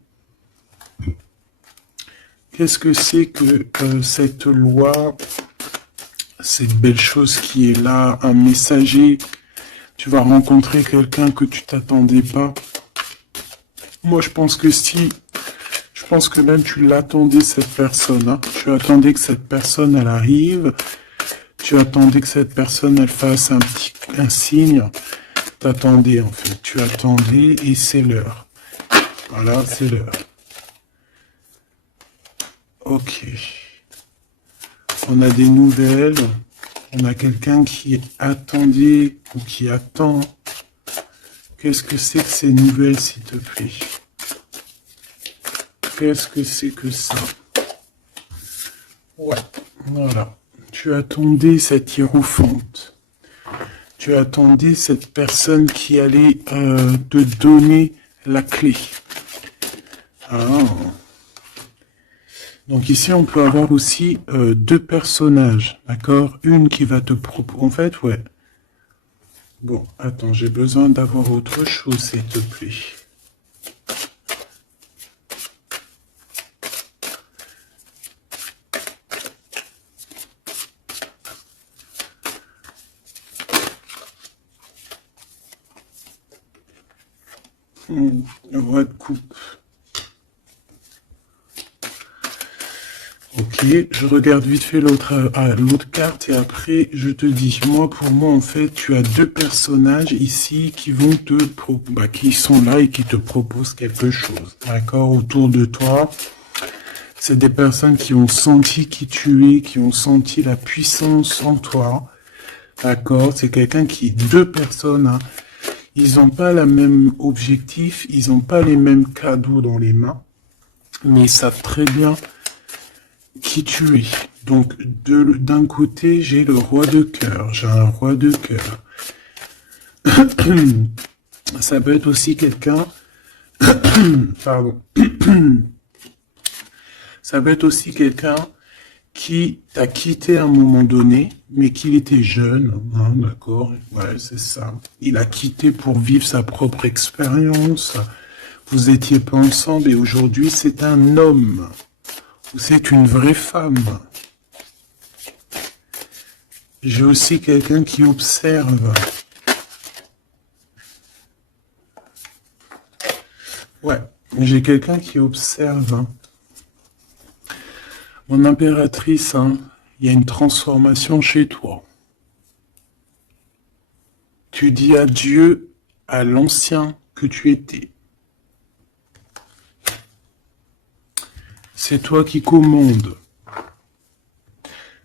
Qu'est-ce que c'est que cette loi, cette belle chose qui est là, un messager? Tu vas rencontrer quelqu'un que tu t'attendais pas. Moi, je pense que si... Je pense que même tu l'attendais, cette personne. Hein. Tu attendais que cette personne, elle arrive. Tu attendais que cette personne, elle fasse un signe. T'attendais, en fait. Tu attendais et c'est l'heure. Voilà, c'est l'heure. Ok. On a des nouvelles. On a quelqu'un qui attendait ou qui attend. Qu'est-ce que c'est que ces nouvelles, s'il te plaît? Qu'est-ce que c'est que ça? Ouais, voilà. Tu attendais cette hiérophante. Tu attendais cette personne qui allait te donner la clé. Ah. Donc ici, on peut avoir aussi deux personnages, d'accord? Une qui va te proposer... En fait, ouais. Bon, attends, j'ai besoin d'avoir autre chose, s'il te plaît. Le roi de coupe. Ok, je regarde vite fait l'autre carte et après je te dis. Pour moi en fait, tu as deux personnages ici qui vont qui sont là et qui te proposent quelque chose. D'accord, autour de toi. C'est des personnes qui ont senti qui tu es, qui ont senti la puissance en toi. D'accord, c'est deux personnes. Hein. Ils n'ont pas le même objectif, ils n'ont pas les mêmes cadeaux dans les mains, mais ils savent très bien qui tu es. Donc, d'un côté, j'ai le roi de cœur, j'ai un roi de cœur. Ça peut être aussi quelqu'un... Pardon. Ça peut être aussi quelqu'un qui t'a quitté à un moment donné, mais qu'il était jeune, hein, d'accord? Ouais, c'est ça. Il a quitté pour vivre sa propre expérience. Vous étiez pas ensemble et aujourd'hui c'est un homme. Ou c'est une vraie femme. J'ai aussi quelqu'un qui observe. Ouais, j'ai quelqu'un qui observe. Hein. Mon impératrice, hein, il y a une transformation chez toi. Tu dis adieu à l'ancien que tu étais. C'est toi qui commandes.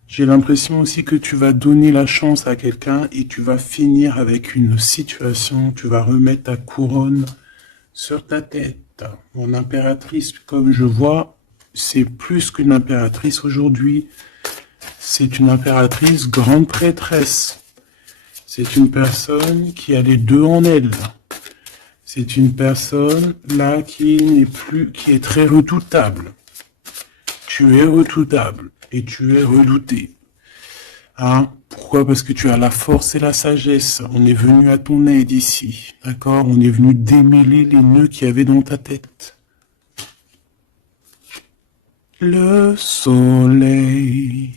J'ai l'impression aussi que tu vas donner la chance à quelqu'un et tu vas finir avec une situation, tu vas remettre ta couronne sur ta tête. Mon impératrice, comme je vois, c'est plus qu'une impératrice aujourd'hui. C'est une impératrice grande prêtresse. C'est une personne qui a les deux en elle. C'est une personne là qui n'est plus, qui est très redoutable. Tu es redoutable et tu es redouté. Hein? Pourquoi? Parce que tu as la force et la sagesse. On est venu à ton aide ici. D'accord? On est venu démêler les nœuds qu'il y avait dans ta tête. Le soleil.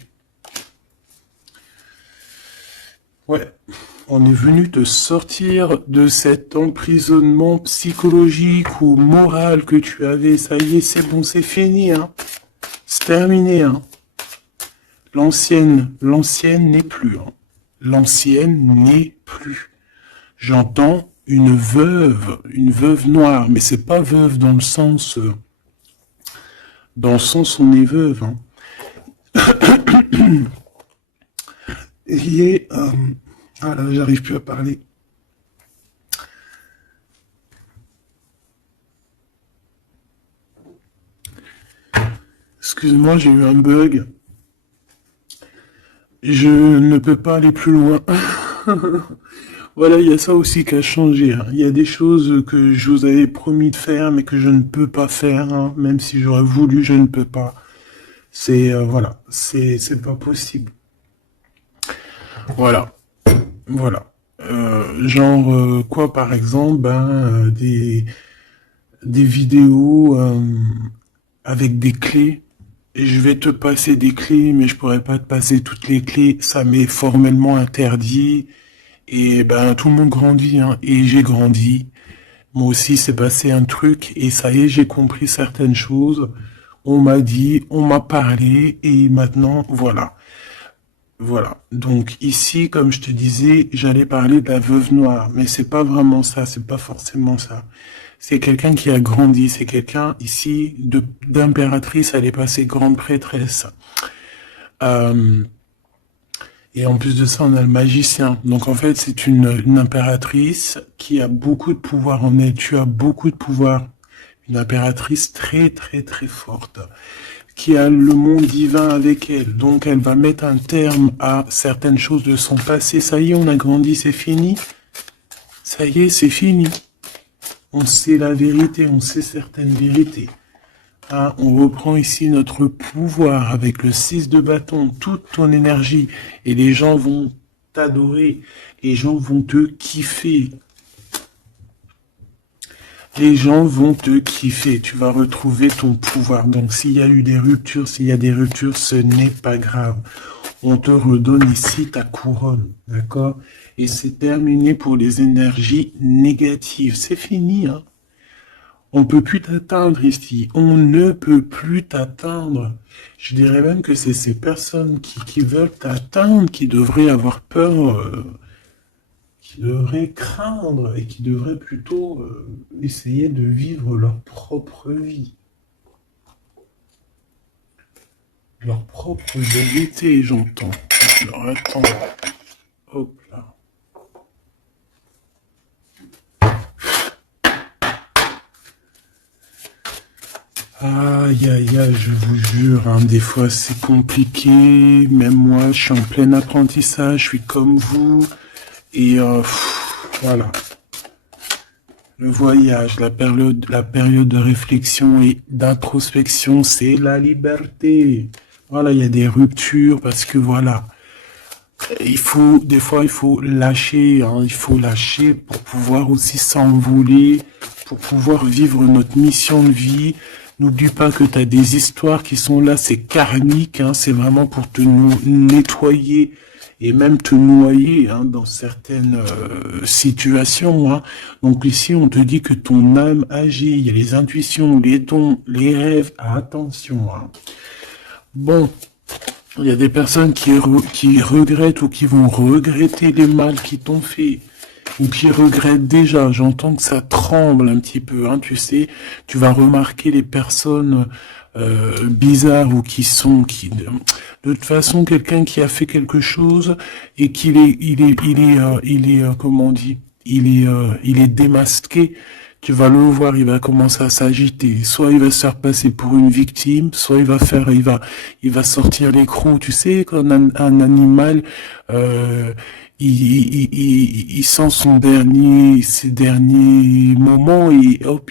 Ouais. On est venu te sortir de cet emprisonnement psychologique ou moral que tu avais. Ça y est, c'est bon, c'est fini, hein. C'est terminé, hein. L'ancienne n'est plus, hein. L'ancienne n'est plus. J'entends une veuve noire, mais c'est pas veuve dans le sens on est veuve, hein. Et ah là, j'arrive plus à parler. Excuse-moi, j'ai eu un bug. Je ne peux pas aller plus loin. Voilà, il y a ça aussi qui a changé. Hein. Il y a des choses que je vous avais promis de faire, mais que je ne peux pas faire. Hein. Même si j'aurais voulu, je ne peux pas. C'est voilà, c'est pas possible. Voilà, voilà. Quoi, par exemple, des vidéos avec des clés. Et je vais te passer des clés, mais je pourrais pas te passer toutes les clés. Ça m'est formellement interdit. Et ben tout le monde grandit, hein. Et j'ai grandi. Moi aussi, c'est passé un truc. Et ça y est, j'ai compris certaines choses. On m'a dit, on m'a parlé. Et maintenant, voilà. Voilà. Donc ici, comme je te disais, j'allais parler de la veuve noire, mais c'est pas vraiment ça, c'est pas forcément ça. C'est quelqu'un qui a grandi, c'est quelqu'un ici d'impératrice, elle est passée grande prêtresse. Euh, et en plus de ça, on a le magicien. Donc en fait, c'est une impératrice qui a beaucoup de pouvoir en elle. Tu as beaucoup de pouvoir. Une impératrice très très très forte, qui a le monde divin avec elle. Donc elle va mettre un terme à certaines choses de son passé. Ça y est, on a grandi, c'est fini. Ça y est, c'est fini. On sait la vérité, on sait certaines vérités. Hein, on reprend ici notre pouvoir avec le 6 de bâton, toute ton énergie. Et les gens vont t'adorer. Les gens vont te kiffer. Les gens vont te kiffer, tu vas retrouver ton pouvoir. Donc s'il y a eu des ruptures, ce n'est pas grave. On te redonne ici ta couronne, d'accord? Et c'est terminé pour les énergies négatives. C'est fini, hein? On peut plus t'atteindre ici. On ne peut plus t'atteindre. Je dirais même que c'est ces personnes qui veulent t'atteindre qui devraient avoir peur... qui devraient craindre et qui devraient plutôt essayer de vivre leur propre vie. Leur propre vérité, j'entends. Alors attends. Hop là. Aïe aïe aïe, je vous jure, hein, des fois c'est compliqué. Même moi, je suis en plein apprentissage, je suis comme vous. Et voilà. Le voyage, la période de réflexion et d'introspection, c'est la liberté. Voilà, il y a des ruptures parce que voilà, des fois, il faut lâcher, hein, il faut lâcher pour pouvoir aussi s'envoler, pour pouvoir vivre notre mission de vie. N'oublie pas que tu as des histoires qui sont là, c'est karmique, hein, c'est vraiment pour te nettoyer et même te noyer hein, dans certaines situations. Hein. Donc ici, on te dit que ton âme agit, il y a les intuitions, les dons, les rêves, attention. Hein. Bon, il y a des personnes qui regrettent ou qui vont regretter les mal qui t'ont fait ou qui regrettent déjà. J'entends que ça tremble un petit peu, hein, tu sais. Tu vas remarquer les personnes bizarres ou de toute façon, quelqu'un qui a fait quelque chose et comment on dit, il est démasqué. Tu vas le voir, il va commencer à s'agiter. Soit il va se faire passer pour une victime, soit il va sortir les crocs. Tu sais, quand un animal, il sent ses derniers moments et hop,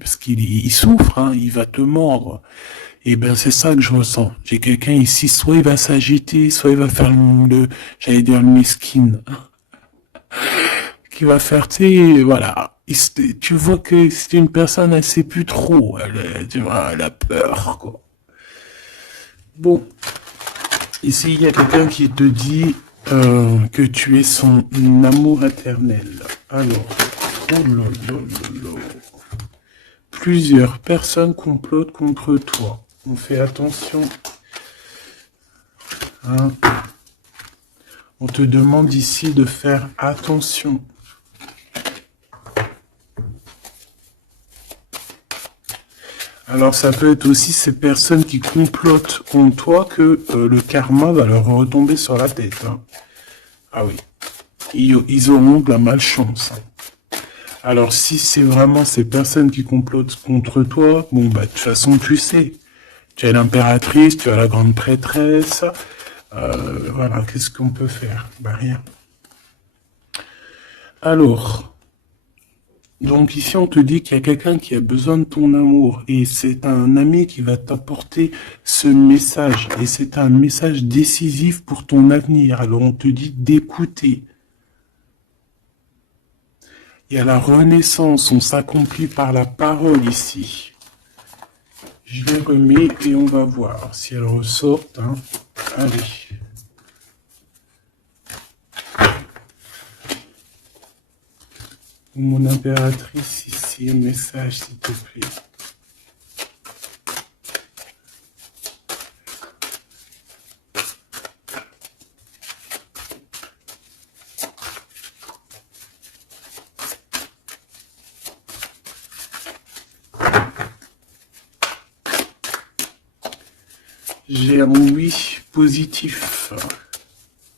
parce il souffre, hein, il va te mordre. Et ben, c'est ça que je ressens. J'ai quelqu'un ici, soit il va s'agiter, soit il va faire j'allais dire le mesquine, qui va faire, tu sais, voilà. Tu vois que c'est une personne, elle sait plus trop, tu vois, elle a peur, quoi. Bon, ici, il y a quelqu'un qui te dit que tu es son amour éternel. Alors, oh là là là là. Plusieurs personnes complotent contre toi. On fait attention. Hein. On te demande ici de faire attention. Alors ça peut être aussi ces personnes qui complotent contre toi que le karma va leur retomber sur la tête. Hein. Ah oui, ils auront de la malchance. Alors si c'est vraiment ces personnes qui complotent contre toi, bon bah de toute façon tu sais. Tu as l'impératrice, tu as la grande prêtresse. Voilà, qu'est-ce qu'on peut faire? Bah rien. Alors... Donc ici, on te dit qu'il y a quelqu'un qui a besoin de ton amour et c'est un ami qui va t'apporter ce message et c'est un message décisif pour ton avenir. Alors on te dit d'écouter. Il y a la renaissance, on s'accomplit par la parole ici. Je les remets et on va voir si elles ressortent. Hein. Allez. Mon impératrice ici, un message s'il te plaît. J'ai un oui positif.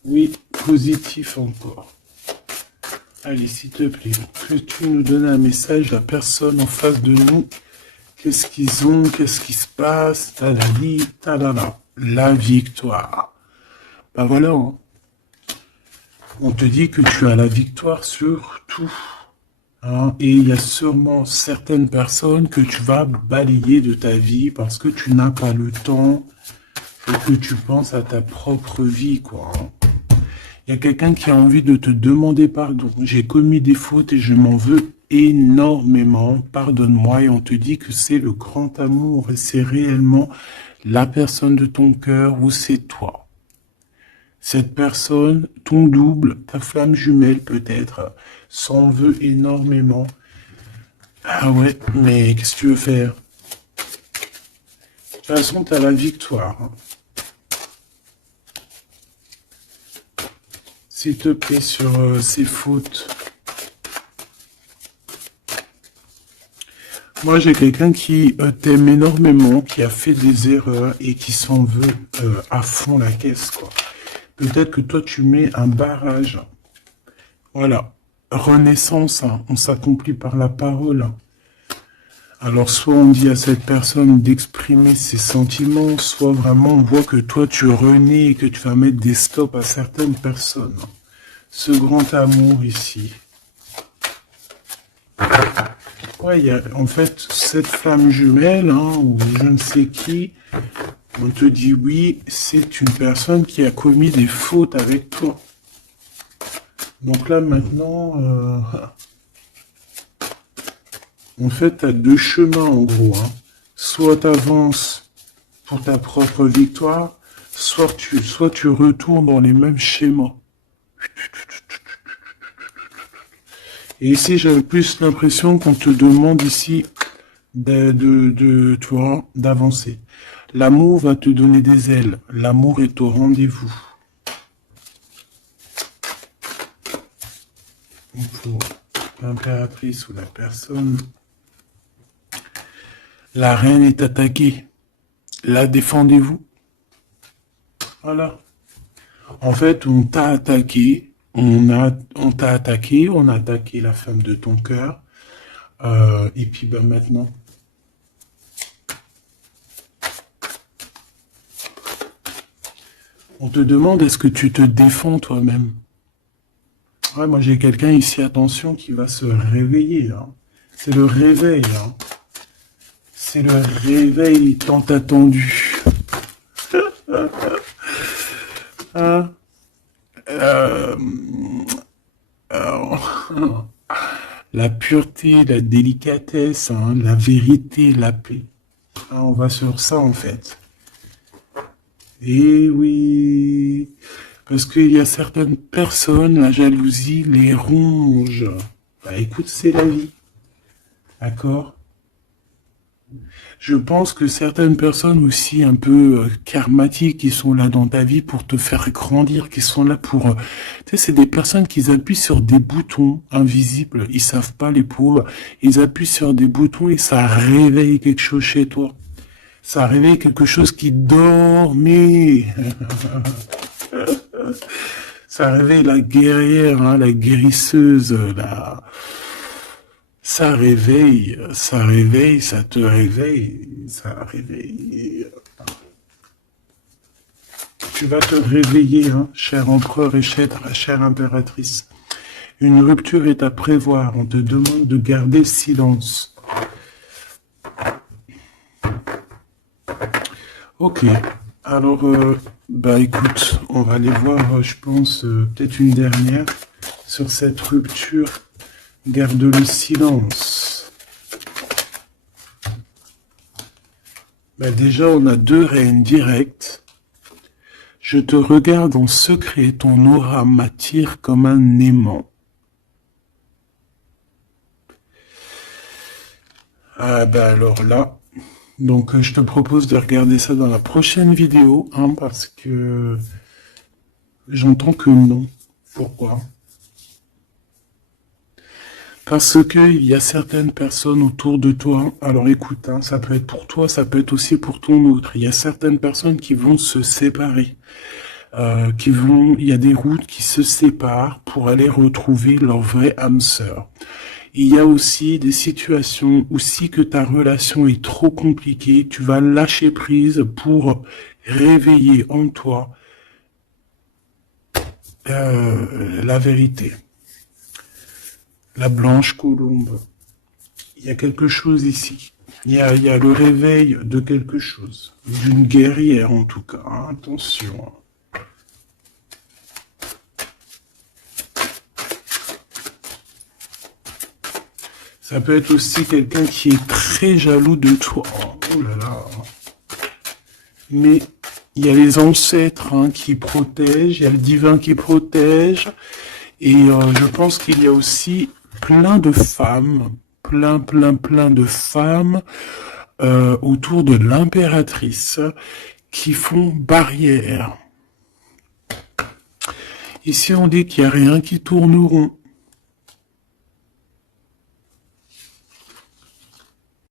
Oui, positif encore. Allez, s'il te plaît, que tu nous donnes un message, la personne en face de nous, qu'est-ce qu'ils ont, qu'est-ce qui se passe, tadali, tadala, la victoire. Ben voilà, hein. On te dit que tu as la victoire sur tout. Hein, et il y a sûrement certaines personnes que tu vas balayer de ta vie parce que tu n'as pas le temps et que tu penses à ta propre vie, quoi. Hein. Il y a quelqu'un qui a envie de te demander pardon. J'ai commis des fautes et je m'en veux énormément. Pardonne-moi. Et on te dit que c'est le grand amour et c'est réellement la personne de ton cœur ou c'est toi. Cette personne, ton double, ta flamme jumelle peut-être, s'en veut énormément. Ah ouais, mais qu'est-ce que tu veux faire? De toute façon, tu as la victoire. Hein. S'il te plaît, sur ces fautes. Moi, j'ai quelqu'un qui t'aime énormément, qui a fait des erreurs et qui s'en veut à fond la caisse, quoi. Peut-être que toi, tu mets un barrage. Voilà. Renaissance, hein. On s'accomplit par la parole. Alors, soit on dit à cette personne d'exprimer ses sentiments, soit vraiment on voit que toi, tu renais et que tu vas mettre des stops à certaines personnes. Ce grand amour ici. Ouais, il y a en fait cette flamme jumelle, hein, ou je ne sais qui, On te dit oui, c'est une personne qui a commis des fautes avec toi. Donc là, maintenant, en fait, tu as deux chemins, en gros. Hein. Soit tu avances pour ta propre victoire, soit tu retournes dans les mêmes schémas. Et ici, j'avais plus l'impression qu'on te demande ici tu vois, d'avancer. L'amour va te donner des ailes. L'amour est au rendez-vous. Pour l'impératrice ou la personne, la reine est attaquée. La défendez-vous. Voilà. En fait, on t'a attaqué. On t'a attaqué. On a attaqué la femme de ton cœur. Et puis, ben maintenant. On te demande, est-ce que tu te défends toi-même? Ouais, moi j'ai quelqu'un ici, attention, qui va se réveiller, là. C'est le réveil, là. C'est le réveil tant attendu. Hein? La pureté, la délicatesse, hein, la vérité, la paix. Hein, on va sur ça, en fait. Eh oui, parce qu'il y a certaines personnes, la jalousie les ronge. Bah écoute, c'est la vie. D'accord? Je pense que certaines personnes aussi un peu karmatiques qui sont là dans ta vie pour te faire grandir, qui sont là pour... tu sais, c'est des personnes qui appuient sur des boutons invisibles. Ils savent pas, les pauvres. Ils appuient sur des boutons et ça réveille quelque chose chez toi. Ça réveille quelque chose qui dormait. Ça réveille la guerrière, hein, la guérisseuse, ça réveille, ça te réveille, ça réveille. Tu vas te réveiller, hein, cher empereur et chère impératrice. Une rupture est à prévoir, on te demande de garder silence. Ok, alors, bah écoute, on va aller voir, je pense, peut-être une dernière sur cette rupture. Garde le silence. Bah déjà, on a deux reines directes. Je te regarde en secret, ton aura m'attire comme un aimant. Ah bah alors là... Donc, je te propose de regarder ça dans la prochaine vidéo, hein, parce que j'entends que non. Pourquoi? Parce qu'il y a certaines personnes autour de toi, alors écoute, hein, ça peut être pour toi, ça peut être aussi pour ton autre. Il y a certaines personnes qui vont se séparer, il y a des routes qui se séparent pour aller retrouver leur vraie âme sœur. Il y a aussi des situations où si que ta relation est trop compliquée, tu vas lâcher prise pour réveiller en toi la vérité. La blanche colombe. Il y a quelque chose ici. Il y a le réveil de quelque chose. D'une guerrière en tout cas. Hein, attention. Ça peut être aussi quelqu'un qui est très jaloux de toi. Oh là là. Mais il y a les ancêtres, hein, qui protègent, il y a le divin qui protège. Et je pense qu'il y a aussi plein de femmes, plein de femmes autour de l'impératrice qui font barrière. Ici, on dit qu'il n'y a rien qui tourne rond.